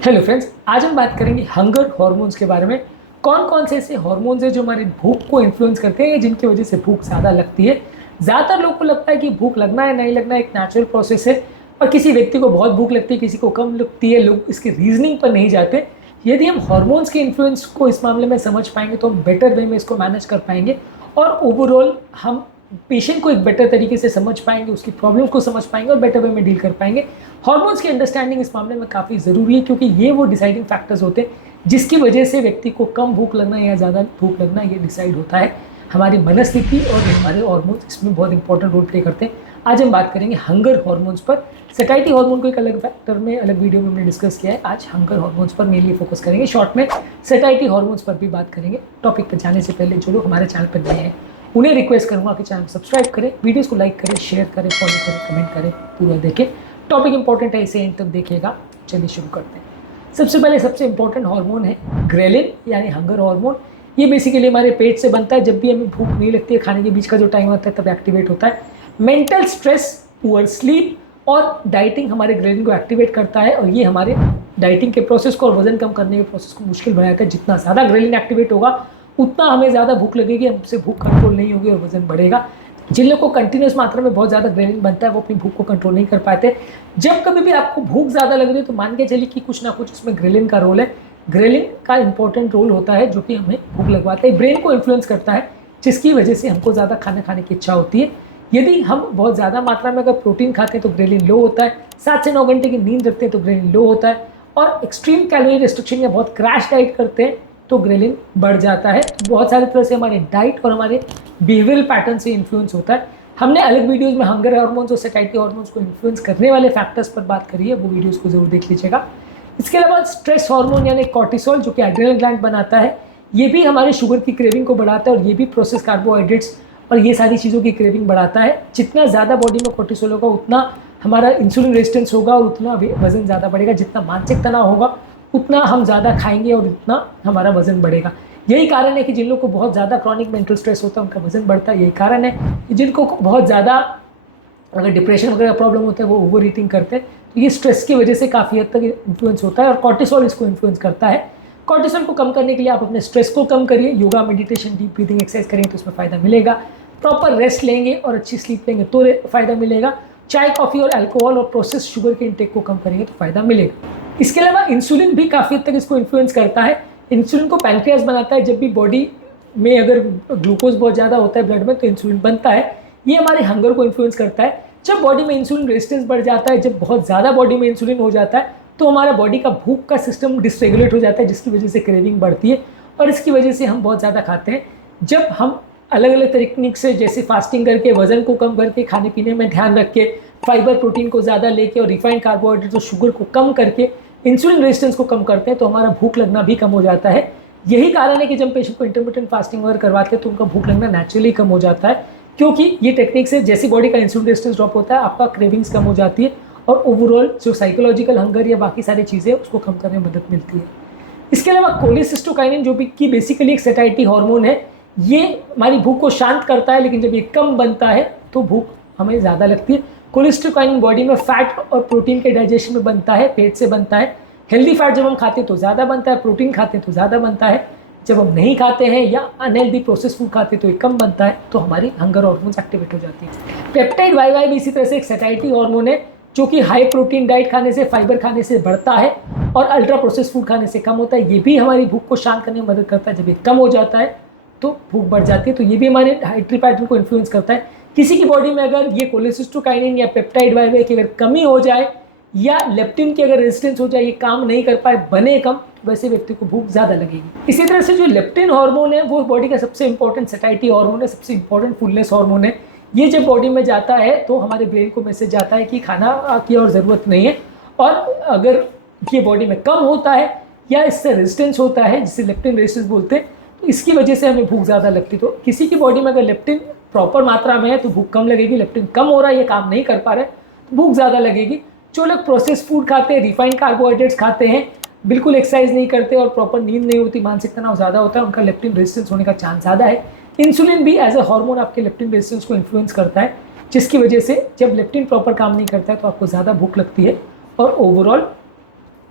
Hello friends, आज हम बात करेंगे हंगर हार्मोन्स के बारे में। कौन कौन से ऐसे हार्मोन्स हैं जो हमारी भूख को इन्फ्लुएंस करते हैं, जिनकी वजह से भूख ज़्यादा लगती है। ज़्यादातर लोगों को लगता है कि भूख लगना है नहीं लगना एक नेचुरल प्रोसेस है, और किसी व्यक्ति को बहुत भूख लगती है, किसी को कम लगती है। लोग इसकी रीजनिंग पर नहीं जाते। यदि हम हार्मोन्स के इन्फ्लुएंस को इस मामले में समझ पाएंगे तो हम बेटर वे में इसको मैनेज कर पाएंगे, और ओवरऑल हम पेशेंट को एक बेटर तरीके से समझ पाएंगे, उसकी प्रॉब्लम को समझ पाएंगे और बेटर वे में डील कर पाएंगे। हार्मोन्स की अंडरस्टैंडिंग इस मामले में काफ़ी ज़रूरी है, क्योंकि ये वो डिसाइडिंग फैक्टर्स होते हैं जिसकी वजह से व्यक्ति को कम भूख लगना या ज़्यादा भूख लगना ये डिसाइड होता है। हमारी मनस्थिति और हमारे हार्मोन्स इसमें बहुत इंपॉर्टेंट रोल प्ले करते हैं। आज हम बात करेंगे हंगर हार्मोन्स पर। सैटिस्फैक्टरी हार्मोन को एक अलग फैक्टर में अलग वीडियो में हमने डिस्कस किया है। आज हंगर हार्मोन्स पर मेनली फोकस करेंगे। शॉर्ट में सैटिस्फैक्टरी हार्मोन्स पर भी बात करेंगे। टॉपिक पर जाने से पहले जो लोग हमारे चैनल पर नए हैं उन्हें रिक्वेस्ट करूंगा कि चैनल को सब्सक्राइब करें, वीडियोस को लाइक करें, शेयर करें, फॉलो करें, कमेंट करें, पूरा देखें। टॉपिक इंपॉर्टेंट है, इसे एंड तक देखिएगा। चलिए शुरू करते हैं। सबसे पहले सबसे इंपॉर्टेंट हार्मोन है ग्रेलिन, यानी हंगर हार्मोन। ये बेसिकली हमारे पेट से बनता है। जब भी हमें भूख नहीं लगती है, खाने के बीच का जो टाइम होता है तब एक्टिवेट होता है। मेंटल स्ट्रेस, पुअर स्लीप और डाइटिंग हमारे ग्रेलिन को एक्टिवेट करता है, और ये हमारे डाइटिंग के प्रोसेस को और वजन कम करने के प्रोसेस को मुश्किल बनाता है। जितना ज़्यादा ग्रेलिन एक्टिवेट होगा उतना हमें ज़्यादा भूख लगेगी, हमसे भूख कंट्रोल नहीं होगी और वजन बढ़ेगा। जिन लोगों को कंटिन्यूस मात्रा में बहुत ज़्यादा ग्रेलिन बनता है वो अपनी भूख को कंट्रोल नहीं कर पाते। जब कभी भी आपको भूख ज़्यादा लग रही है तो मान के चलिए कि कुछ ना कुछ इसमें ग्रेलिन का रोल है। ग्रेलिन का इंपॉर्टेंट रोल होता है जो कि हमें भूख लगवाता है, ब्रेन को इन्फ्लुएंस करता है, जिसकी वजह से हमको ज़्यादा खाना खाने की इच्छा होती है। यदि हम बहुत ज़्यादा मात्रा में अगर प्रोटीन खाते हैं तो ग्रेलिन लो होता है। 7 से 9 घंटे की नींद रखते हैं तो ग्रेलिन लो होता है, और एक्सट्रीम कैलोरी रिस्ट्रिक्शन या बहुत क्रैश डाइट करते हैं तो ग्रेलिन बढ़ जाता है। बहुत सारी तरह से हमारे डाइट और हमारे बिहेवियरल पैटर्न से इन्फ्लुएंस होता है। हमने अलग वीडियोस में हंगर हार्मोन्स और सैटिस्फैक्टरी हार्मोन्स को इन्फ्लुएंस करने वाले फैक्टर्स पर बात करी है, वो वीडियोस को जरूर देख लीजिएगा। इसके अलावा स्ट्रेस हार्मोन यानी कॉर्टिसोल, जो कि एड्रेनल ग्लैंड बनाता है, ये भी हमारे शुगर की क्रेविंग को बढ़ाता है, और ये भी प्रोसेस कार्बोहाइड्रेट्स और ये सारी चीज़ों की क्रेविंग बढ़ाता है। जितना ज़्यादा बॉडी में कॉर्टिसोल होगा उतना हमारा इंसुलिन रेजिस्टेंस होगा और उतना वजन ज़्यादा बढ़ेगा। जितना मानसिक तनाव होगा उतना हम ज़्यादा खाएंगे और उतना हमारा वजन बढ़ेगा। यही कारण है कि जिन लोगों को बहुत ज़्यादा क्रॉनिक मेंटल स्ट्रेस होता है उनका वजन बढ़ता है। यही कारण है कि जिनको बहुत ज़्यादा अगर डिप्रेशन वगैरह प्रॉब्लम होता है वो ओवर ईटिंग करते हैं, तो ये स्ट्रेस की वजह से काफ़ी हद तक इन्फ्लुएंस होता है, और कॉर्टिसोल इसको इन्फ्लुएंस करता है। कॉर्टिसोल को कम करने के लिए आप अपने स्ट्रेस को कम करिए, yoga, meditation, deep breathing exercise करेंगे तो उसमें फ़ायदा मिलेगा। प्रॉपर रेस्ट लेंगे और अच्छी स्लीप लेंगे तो फ़ायदा मिलेगा। चाय, कॉफ़ी और अल्कोहल और प्रोसेस शुगर के इंटेक को कम करेंगे तो फ़ायदा मिलेगा। इसके अलावा इंसुलिन भी काफ़ी हद तक इसको इन्फ्लुएंस करता है। इंसुलिन को पैंक्रियास बनाता है। जब भी बॉडी में अगर ग्लूकोज बहुत ज़्यादा होता है ब्लड में तो इंसुलिन बनता है। ये हमारे हंगर को इन्फ्लुएंस करता है। जब बॉडी में इंसुलिन रेजिस्टेंस बढ़ जाता है, जब बहुत ज़्यादा बॉडी में इंसुलिन हो जाता है, तो हमारा बॉडी का भूख का सिस्टम डिसरेगुलेट हो जाता है, जिसकी वजह से क्रेविंग बढ़ती है, और इसकी वजह से हम बहुत ज़्यादा खाते हैं। जब हम अलग अलग तरीके से, जैसे फास्टिंग करके, वजन को कम करके, खाने पीने में ध्यान रख के, फाइबर प्रोटीन को ज़्यादा लेके और रिफाइंड कार्बोहाइड्रेट और शुगर को कम करके इंसुलिन रेजिस्टेंस को कम करते हैं, तो हमारा भूख लगना भी कम हो जाता है। यही कारण है कि जब पेशेंट को इंटरमिटेंट फास्टिंग वगैरह करवाते हैं तो उनका भूख लगना नेचुरली कम हो जाता है, क्योंकि ये टेक्निक से जैसी बॉडी का इंसुलिन रेजिस्टेंस ड्रॉप होता है आपका क्रेविंग्स कम हो जाती है, और ओवरऑल जो साइकोलॉजिकल हंगर या बाकी सारी चीज़ें उसको कम करने में मदद मिलती है। इसके अलावा कोलेसिस्टोकाइनिन, जो कि बेसिकली एक सैटिस्फैक्टरी हार्मोन है, ये हमारी भूख को शांत करता है, लेकिन जब ये कम बनता है तो भूख हमें ज़्यादा लगती है। कोलेस्ट्रोकाइनिन बॉडी में फैट और प्रोटीन के डाइजेशन में बनता है, पेट से बनता है। हेल्दी फैट जब हम खाते हैं तो ज़्यादा बनता है, प्रोटीन खाते हैं तो ज़्यादा बनता है। जब हम नहीं खाते हैं या अनहेल्दी प्रोसेस फूड खाते हैं तो ये कम बनता है, तो हमारी हंगर हार्मोन्स एक्टिवेट हो जाती है। पेप्टाइड वाई भी इसी तरह से एक सैटिस्फैक्टरी हार्मोन है, जो कि हाई प्रोटीन डाइट खाने से, फाइबर खाने से बढ़ता है और अल्ट्रा प्रोसेस फूड खाने से कम होता है। ये भी हमारी भूख को शांत करने में मदद करता है। जब ये कम हो जाता है तो भूख बढ़ जाती है, तो ये भी हमारे डाइटरी पैटर्न को इन्फ्लुएंस करता है। किसी की बॉडी में अगर ये कोलेसिस्टोकाइनिन या पेप्टाइड वाई की अगर कमी हो जाए या लेप्टिन की अगर रेजिस्टेंस हो जाए, ये काम नहीं कर पाए, बने कम, तो वैसे व्यक्ति को भूख ज़्यादा लगेगी। इसी तरह से जो लेप्टिन हार्मोन है वो बॉडी का सबसे इंपॉर्टेंट सैटिस्फैक्टरी हार्मोन है, सबसे इंपॉर्टेंट फुलनेस हार्मोन है। ये जब बॉडी में जाता है तो हमारे ब्रेन को मैसेज जाता है कि खाना की और ज़रूरत नहीं है, और अगर ये बॉडी में कम होता है या इससे रेजिस्टेंस होता है, जिसे लेप्टिन रेजिस्टेंस बोलते हैं, तो इसकी वजह से हमें भूख ज़्यादा लगती है। तो किसी की बॉडी में अगर लेप्टिन प्रॉपर मात्रा में है तो भूख कम लगेगी, लेप्टिन कम हो रहा है, ये काम नहीं कर पा रहे तो भूख ज़्यादा लगेगी। जो लोग प्रोसेस फूड खाते हैं, रिफाइंड कार्बोहाइड्रेट्स खाते हैं, बिल्कुल एक्सरसाइज नहीं करते और प्रॉपर नींद नहीं होती, मानसिक तनाव ज़्यादा होता है, उनका लेप्टिन रेजिस्टेंस होने का चांस ज़्यादा है। इंसुलिन भी एज ए हार्मोन आपके लेप्टिन रेजिस्टेंस को इन्फ्लुएंस करता है, जिसकी वजह से जब लेप्टिन प्रॉपर काम नहीं करता है तो आपको ज़्यादा भूख लगती है, और ओवरऑल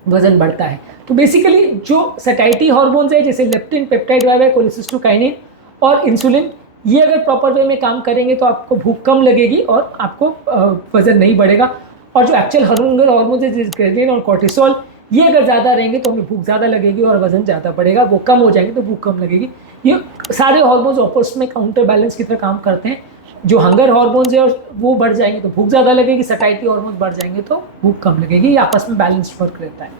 वजन बढ़ता है। तो बेसिकली जो सैटिस्फाइटी हार्मोन्स है जैसे लेप्टिन, पेप्टाइड वाई, कोलेसिस्टोकाइनिन और इंसुलिन, ये अगर प्रॉपर वे में काम करेंगे तो आपको भूख कम लगेगी और आपको वजन नहीं बढ़ेगा। और जो एक्चुअल हंगर हार्मोन्स है जैसे ग्रेलिन और कोर्टिसोल, ये अगर ज़्यादा रहेंगे तो हमें भूख ज़्यादा लगेगी और वजन ज़्यादा बढ़ेगा। वो कम हो जाएंगे तो भूख कम लगेगी। ये सारे हार्मोन्स आपस में काउंटर बैलेंस की तरह काम करते हैं। जो हंगर हार्मोन्स है और वो बढ़ जाएंगे तो भूख ज़्यादा लगेगी, सैटिस्फाइटी हार्मोन्स बढ़ जाएंगे तो भूख कम लगेगी। ये आपस में बैलेंस वर्क रहता है।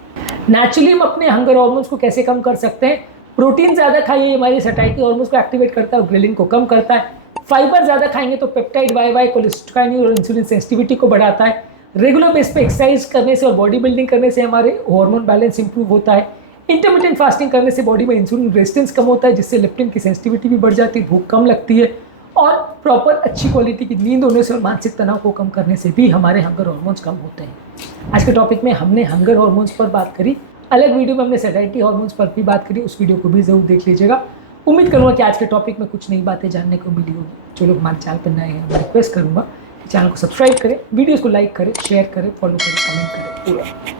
नेचुरली हम अपने हंगर हार्मोन्स को कैसे कम कर सकते हैं? प्रोटीन ज़्यादा खाइए, हमारी सैटिस्फाइटी हार्मोन्स को एक्टिवेट करता है और ग्रेलिन को कम करता है। फाइबर ज़्यादा खाएंगे तो पेप्टाइड वाई, कोलेस्ट्रोकाइनिन और इंसुलिन सेंसिटिविटी को बढ़ाता है। रेगुलर बेस पे एक्सरसाइज करने से और बॉडी बिल्डिंग करने से हमारे हार्मोन बैलेंस इंप्रूव होता है। इंटरमिटेंट फास्टिंग करने से बॉडी में इंसुलिन रेजिस्टेंस कम होता है, जिससे लेप्टिन की सेंसिटिविटी भी बढ़ जाती है, भूख कम लगती है। और प्रॉपर अच्छी क्वालिटी की नींद होने से और मानसिक तनाव को कम करने से भी हमारे हंगर हार्मोन्स कम होते हैं। आज के टॉपिक में हमने हंगर हार्मोन्स पर बात करी। अलग वीडियो में हमने सैटिस्फाइटी हार्मोन्स पर भी बात करी, उस वीडियो को भी जरूर देख लीजिएगा। उम्मीद करूँगा कि आज के टॉपिक में कुछ नई बातें जानने को मिली होगी। जो लोग हमारे चैनल पर नए हैं, मैं रिक्वेस्ट करूँगा कि चैनल को सब्सक्राइब करें, वीडियोज़ को लाइक करें, शेयर करें, फॉलो करें, कमेंट करें पूरा।